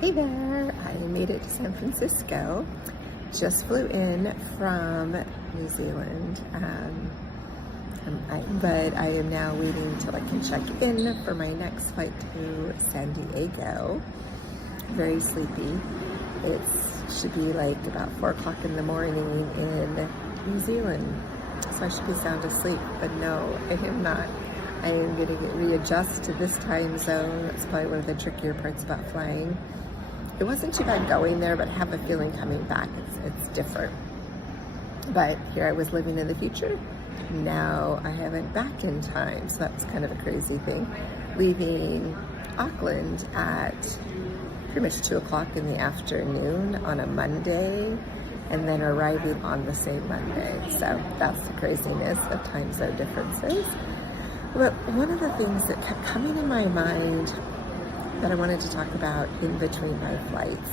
Hey there, I made it to San Francisco. Just flew in from New Zealand, but I am now waiting till I can check in for my next flight to San Diego. Very sleepy. It should be like about 4 o'clock in the morning in New Zealand, so I should be sound asleep, but no, I am not. I am going to readjust to this time zone. That's probably one of the trickier parts about flying. It wasn't too bad going there, but I have a feeling coming back, it's different. But here I was living in the future. Now I haven't back in time, so that's kind of a crazy thing. Leaving Auckland at pretty much 2 o'clock in the afternoon on a Monday, and then arriving on the same Monday. So that's the craziness of time zone differences. But one of the things that kept coming in my mind that I wanted to talk about in between my flights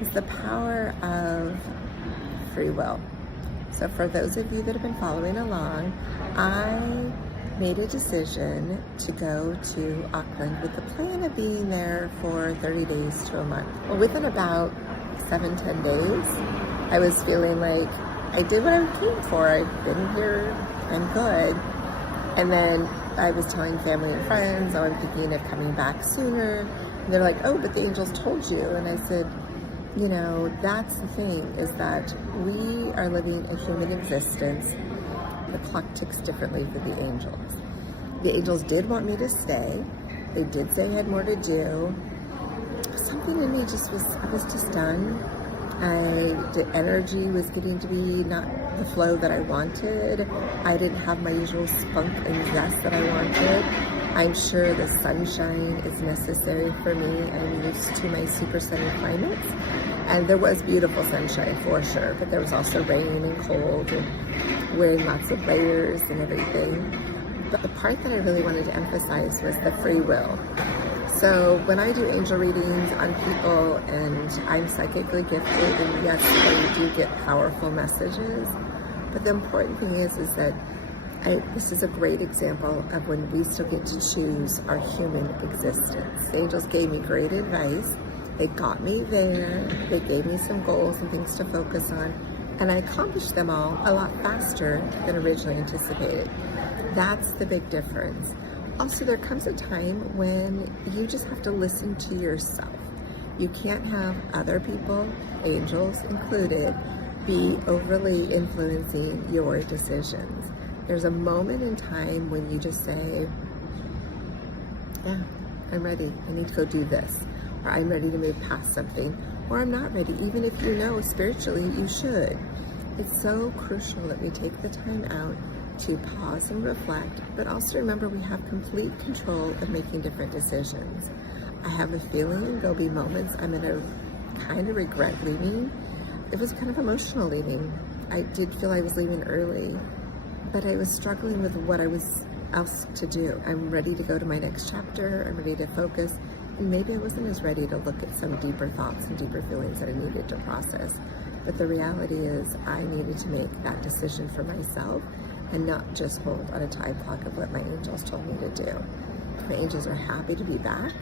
is the power of free will. So for those of you that have been following along, I made a decision to go to Auckland with the plan of being there for 30 days to a month. Well, within about 7-10 days, I was feeling like I did what I came for. I've been here, I'm good. And then I was telling family and friends, oh, I'm thinking of coming back sooner. And they're like, oh, but the angels told you. And I said, you know, that's the thing, is that we are living a human existence. The clock ticks differently for the angels. The angels did want me to stay. They did say I had more to do. Something in me just was, I was just done. The energy was getting to be not the flow that I wanted. I didn't have my usual spunk and zest that I wanted. I'm sure the sunshine is necessary for me. I'm used to my super sunny climates. And there was beautiful sunshine for sure, but there was also rain and cold and wearing lots of layers and everything. But the part that I really wanted to emphasize was the free will. So when I do angel readings on people and I'm psychically gifted, and yes, I do get powerful messages, but the important thing is that this is a great example of when we still get to choose our human existence. The angels gave me great advice. They got me there. They gave me some goals and things to focus on, and I accomplished them all a lot faster than originally anticipated. That's the big difference. Also, there comes a time when you just have to listen to yourself. You can't have other people, angels included, be overly influencing your decisions. There's a moment in time when you just say, yeah, I'm ready. I need to go do this. Or I'm ready to move past something. Or I'm not ready, even if you know spiritually you should. It's so crucial that we take the time out to pause and reflect, but also remember we have complete control of making different decisions. I have a feeling there'll be moments I'm gonna kind of regret leaving. It was kind of emotional leaving. I did feel I was leaving early, but I was struggling with what I was else to do. I'm ready to go to my next chapter, I'm ready to focus, and maybe I wasn't as ready to look at some deeper thoughts and deeper feelings that I needed to process. But the reality is I needed to make that decision for myself and not just hold on a time clock of what my angels told me to do. My angels are happy to be back.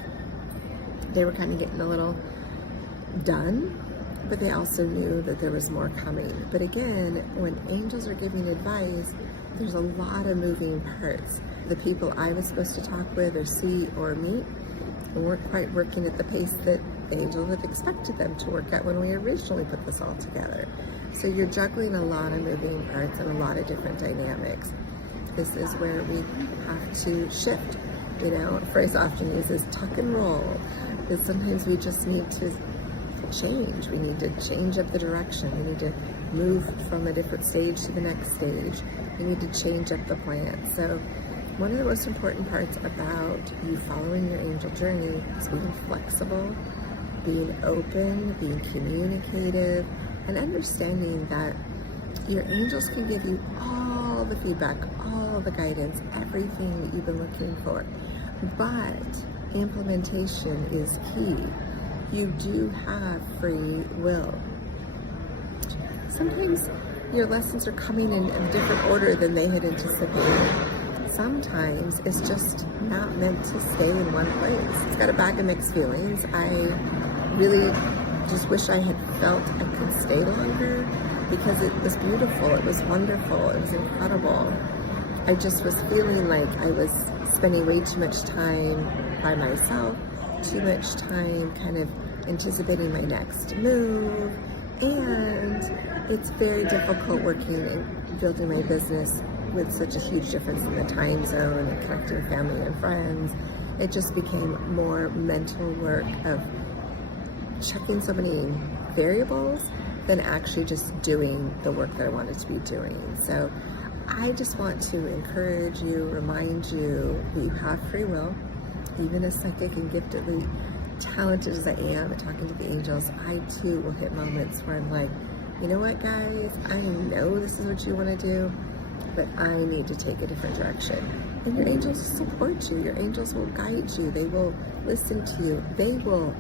They were kind of getting a little done, but they also knew that there was more coming. But again, when angels are giving advice, there's a lot of moving parts. The people I was supposed to talk with or see or meet weren't quite working at the pace that the angels had expected them to work at when we originally put this all together. So you're juggling a lot of moving parts and a lot of different dynamics. This is where we have to shift. You know, a phrase I often use is tuck and roll. Because sometimes we just need to change. We need to change up the direction. We need to move from a different stage to the next stage. We need to change up the plan. So one of the most important parts about you following your angel journey is being flexible, being open, being communicative, and understanding that your angels can give you all the feedback, all the guidance, everything that you've been looking for. But implementation is key. You do have free will. Sometimes your lessons are coming in a different order than they had anticipated. sometimes it's just not meant to stay in one place. It's got a bag of mixed feelings. I really just wish I had felt I could stay longer because it was beautiful, it was wonderful, it was incredible. I just was feeling like I was spending way too much time by myself, too much time kind of anticipating my next move, and it's very difficult working and building my business with such a huge difference in the time zone and connecting with family and friends. It just became more mental work of checking so many variables than actually just doing the work that I wanted to be doing. So I just want to encourage you, remind you that you have free will. Even as psychic and giftedly talented as I am at talking to the angels, I too will hit moments where I'm like, you know what, guys, I know this is what you want to do, but I need to take a different direction. And your angels will support you. Your angels will guide you. They will listen to you. They will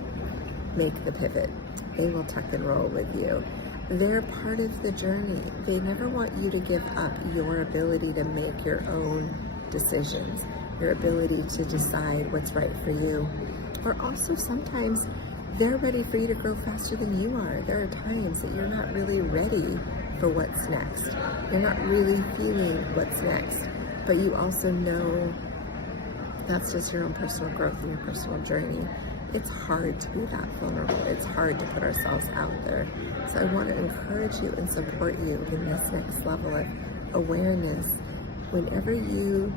make the pivot. They will tuck and roll with you. They're part of the journey. They never want you to give up your ability to make your own decisions, your ability to decide what's right for you. Or also sometimes they're ready for you to grow faster than you are. There are times that you're not really ready for what's next. You're not really feeling what's next, but you also know that's just your own personal growth and your personal journey. It's hard to be that vulnerable. It's hard to put ourselves out there. So I want to encourage you and support you in this next level of awareness. Whenever you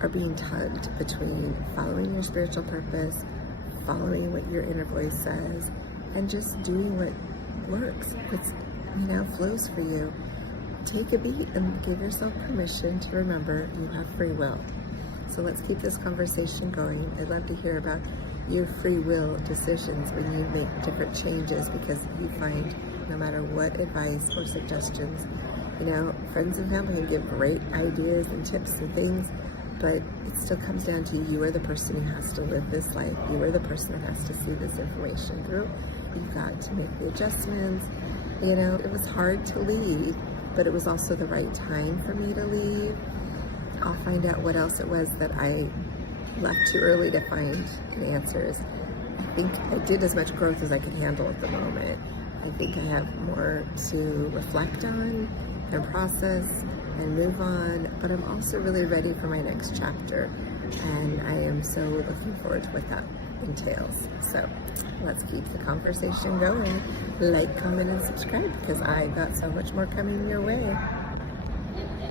are being tugged between following your spiritual purpose, following what your inner voice says, and just doing what works, what's, flows for you, take a beat and give yourself permission to remember you have free will. So let's keep this conversation going. I'd love to hear about your free will decisions when you make different changes, because you find no matter what advice or suggestions, friends and family can give great ideas and tips and things, but it still comes down to you are the person who has to live this life. You are the person who has to see this information through. You've got to make the adjustments. It was hard to leave, but it was also the right time for me to leave. I'll find out what else it was that I left too early to find the answers. I think I did as much growth as I could handle at the moment. I think I have more to reflect on and process and move on, but I'm also really ready for my next chapter, and I am so looking forward to what that entails. So let's keep the conversation going. Like, comment, and subscribe, because I got so much more coming your way.